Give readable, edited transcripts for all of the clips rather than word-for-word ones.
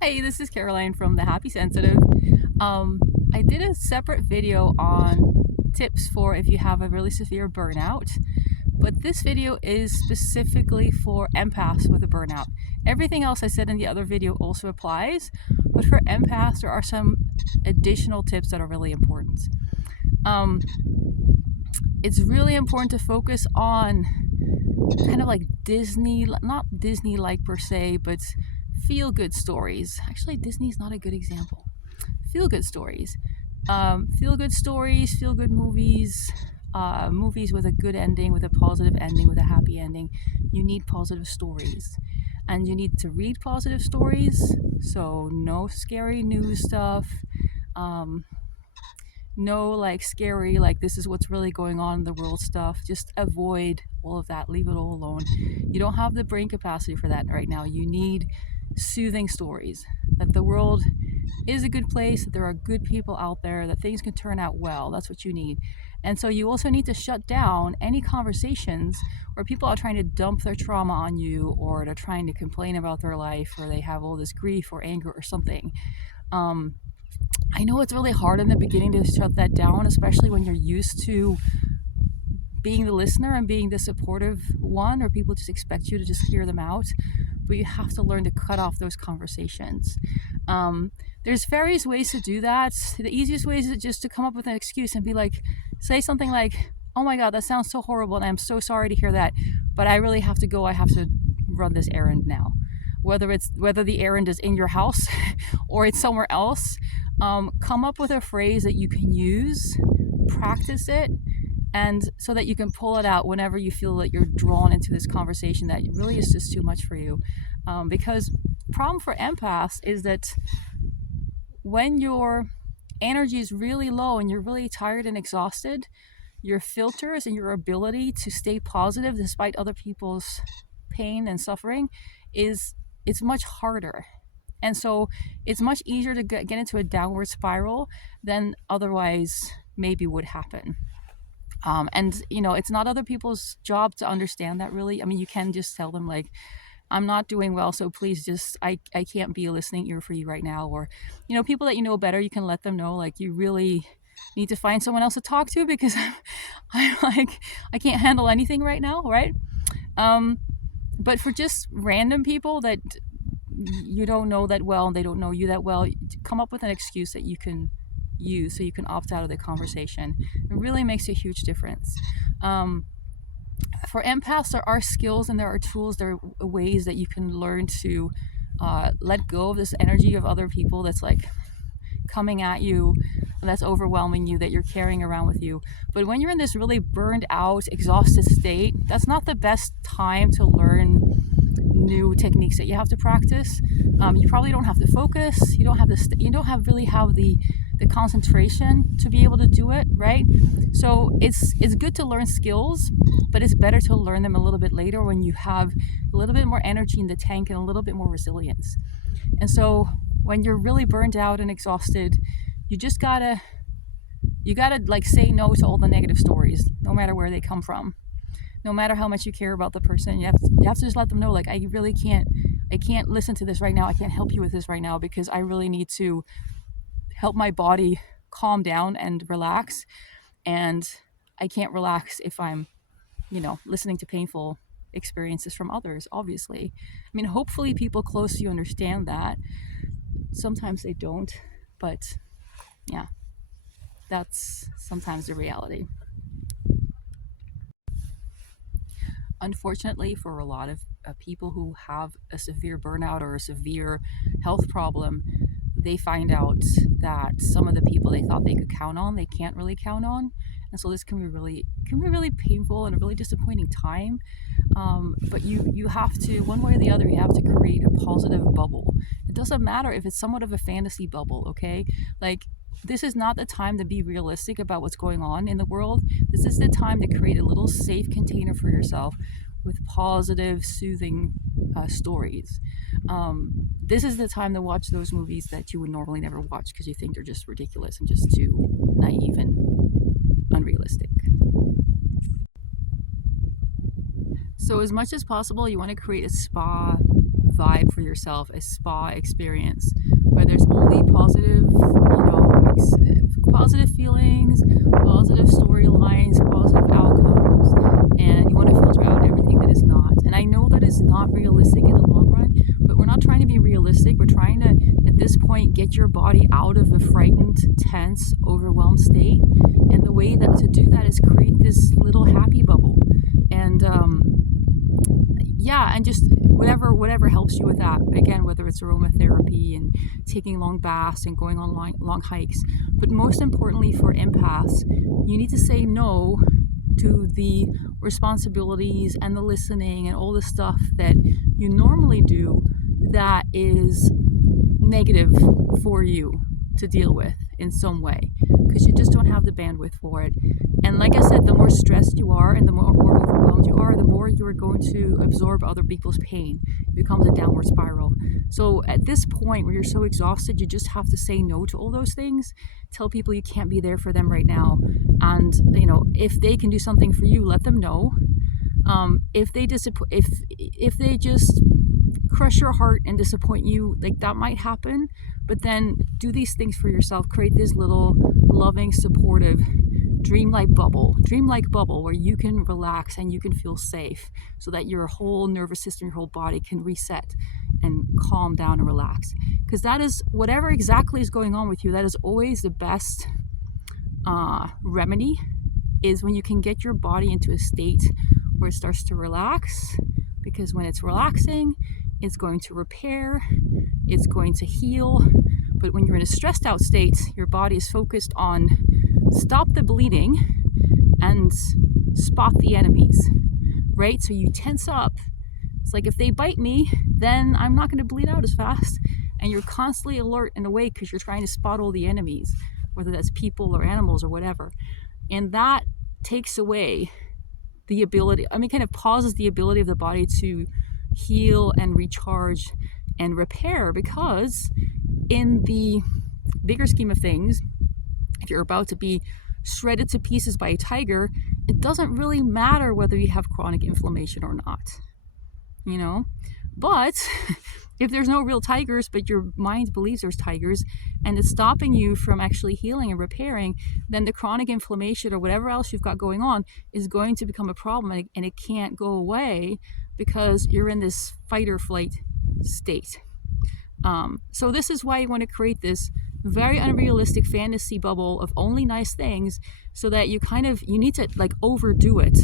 Hey, this is Caroline from The Happy Sensitive. Um, I did a separate video on tips for if you have a really severe burnout, but this video is specifically for empaths with a burnout. Everything else I said in the other video also applies, but for empaths, there are some additional tips that are really important. Um, it's really important to focus on kind of like Disney, not Disney like per se, but feel good stories. Actually, Disney's not a good example. Feel good stories. Feel good stories, feel good movies, movies with a good ending, with a positive ending, with a happy ending. You need positive stories. And you need to read positive stories. So, no scary news stuff. Um, no like scary like this is what's really going on in the world stuff. Just avoid all of that, leave it all alone. You don't have the brain capacity for that right now. You need soothing stories that the world is a good place, that there are good people out there, that things can turn out well. That's what you need. And so you also need to shut down any conversations where people are trying to dump their trauma on you, or they're trying to complain about their life, or they have all this grief or anger or something. um, I know it's really hard in the beginning to shut that down, especially when you're used to being the listener and being the supportive one, or people just expect you to just hear them out. But you have to learn to cut off those conversations. There's various ways to do that. The easiest way is just to come up with an excuse and be like, say something like, oh my God, that sounds so horrible and I'm so sorry to hear that, but I really have to go. I have to run this errand now. Whether the errand is in your house or it's somewhere else, come up with a phrase that you can use, practice it, and so that you can pull it out whenever you feel that you're drawn into this conversation that really is just too much for you. Because problem for empaths is that when your energy is really low and you're really tired and exhausted, your filters and your ability to stay positive despite other people's pain and suffering it's much harder. And so it's much easier to get into a downward spiral than otherwise maybe would happen. And it's not other people's job to understand that, really. I mean, you can just tell them like, I'm not doing well, so please just, I can't be a listening ear for you right now. Or people that you know better, you can let them know like, you really need to find someone else to talk to, because I'm like, I can't handle anything right now, right? But for just random people that you don't know that well and they don't know you that well, come up with an excuse that you can use so you can opt out of the conversation. It really makes a huge difference. For empaths, there are skills and there are tools, there are ways that you can learn to let go of this energy of other people that's like coming at you, that's overwhelming you, that you're carrying around with you. But when you're in this really burned out, exhausted state, that's not the best time to learn new techniques that you have to practice. You probably don't have to focus. You don't have you don't have really have the concentration to be able to do it, right? So it's good to learn skills, but it's better to learn them a little bit later when you have a little bit more energy in the tank and a little bit more resilience. And so when you're really burned out and exhausted, you just gotta like say no to all the negative stories, no matter where they come from. No matter how much you care about the person, you have to just let them know, like, I can't listen to this right now. I can't help you with this right now because I really need to help my body calm down and relax. And I can't relax if I'm, listening to painful experiences from others, obviously. I mean, hopefully people close to you understand that. Sometimes they don't, but yeah, that's sometimes the reality. Unfortunately, for a lot of people who have a severe burnout or a severe health problem, they find out that some of the people they thought they could count on, they can't really count on. And so this can be really painful and a really disappointing time. But you have to, one way or the other, you have to create a positive bubble. It doesn't matter if it's somewhat of a fantasy bubble, okay? Like, this is not the time to be realistic about what's going on in the world. This is the time to create a little safe container for yourself with positive, soothing stories. This is the time to watch those movies that you would normally never watch because you think they're just ridiculous and just too naive and unrealistic. So as much as possible, you want to create a spa vibe for yourself, a spa experience where there's only positive, positive feelings, positive storylines, positive outcomes, and you want to filter out everything that is not. And I know that is not realistic in the long run, but we're not trying to be realistic. We're trying to, at this point, get your body out of a frightened, tense, overwhelmed state. And the way that to do that is create this little happy bubble. And and just whatever helps you with that. Again, whether it's aromatherapy and taking long baths and going on long hikes. But most importantly for empaths, you need to say no to the responsibilities and the listening and all the stuff that you normally do that is negative for you to deal with in some way, because you just don't have the bandwidth for it. And like I said, the more stressed you are and the more overwhelmed you are, the more you are going to absorb other people's pain. It becomes a downward spiral. So at this point where you're so exhausted, you just have to say no to all those things. Tell people you can't be there for them right now. And, if they can do something for you, let them know. If they just crush your heart and disappoint you, like that might happen, but then do these things for yourself. Create this little loving, supportive, dreamlike bubble where you can relax and you can feel safe, so that your whole nervous system, your whole body can reset and calm down and relax. Because that is, whatever exactly is going on with you, that is always the best remedy, is when you can get your body into a state where it starts to relax. Because when it's relaxing, it's going to repair, it's going to heal. But when you're in a stressed out state, your body is focused on stop the bleeding and spot the enemies, right? So you tense up. It's like, if they bite me, then I'm not going to bleed out as fast. And you're constantly alert and awake because you're trying to spot all the enemies, whether that's people or animals or whatever. And that takes away the ability, kind of pauses the ability of the body to heal and recharge and repair. Because in the bigger scheme of things, if you're about to be shredded to pieces by a tiger, it doesn't really matter whether you have chronic inflammation or not, But if there's no real tigers, but your mind believes there's tigers, and it's stopping you from actually healing and repairing, then the chronic inflammation or whatever else you've got going on is going to become a problem, and it can't go away because you're in this fight or flight state. So this is why you want to create this very unrealistic fantasy bubble of only nice things, so that you need to overdo it,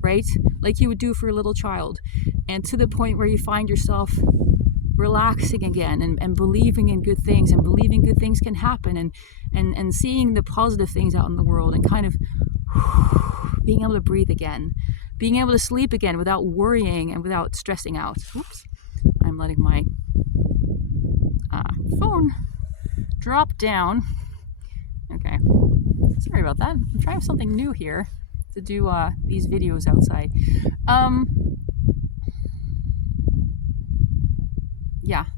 right? Like you would do for a little child, and to the point where you find yourself relaxing again and believing in good things and believing good things can happen and seeing the positive things out in the world, and kind of being able to breathe again, being able to sleep again without worrying and without stressing out. Oops, I'm letting my phone drop down. Okay, sorry about that. I'm trying something new here to do these videos outside.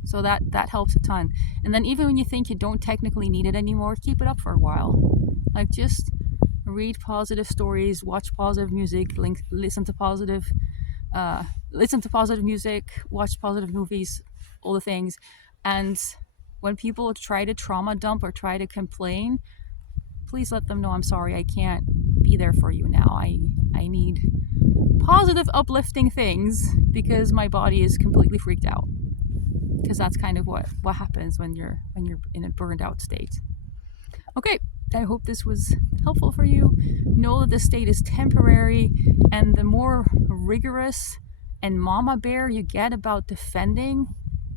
So that helps a ton. And then even when you think you don't technically need it anymore, keep it up for a while. Just read positive stories, watch positive music, listen to positive music, watch positive movies, all the things. And when people try to trauma dump or try to complain, please let them know, I'm sorry, I can't be there for you now. I need positive, uplifting things because my body is completely freaked out. Because that's kind of what happens when you're in a burned out state. Okay, I hope this was helpful for you. Know that the state is temporary, and the more rigorous and mama bear you get about defending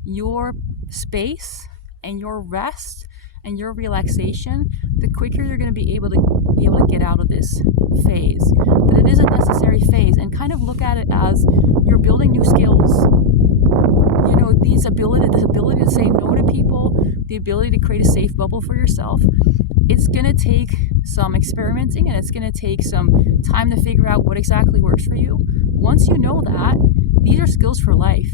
your space and your rest and your relaxation, the quicker you're going to be able to get out of this phase. But it is a necessary phase, and kind of look at it as you're building new skills. This ability to say no to people, the ability to create a safe bubble for yourself, it's going to take some experimenting, and it's going to take some time to figure out what exactly works for you. Once you know that, these are skills for life.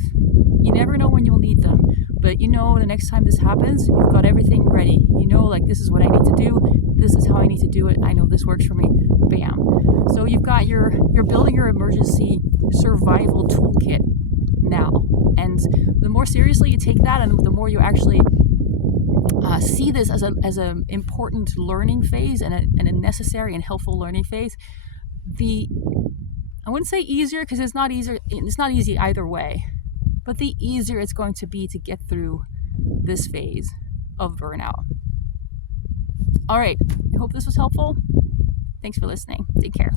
You never know when you'll need them, but the next time this happens, you've got everything ready. This is what I need to do, this is how I need to do it, I know this works for me, bam. So you're building your emergency survival toolkit now, And the more seriously you take that, and the more you actually see this as an important learning phase and a necessary and helpful learning phase, I wouldn't say easier, because it's not easy either way, but the easier it's going to be to get through this phase of burnout. All right, I hope this was helpful. Thanks for listening. Take care.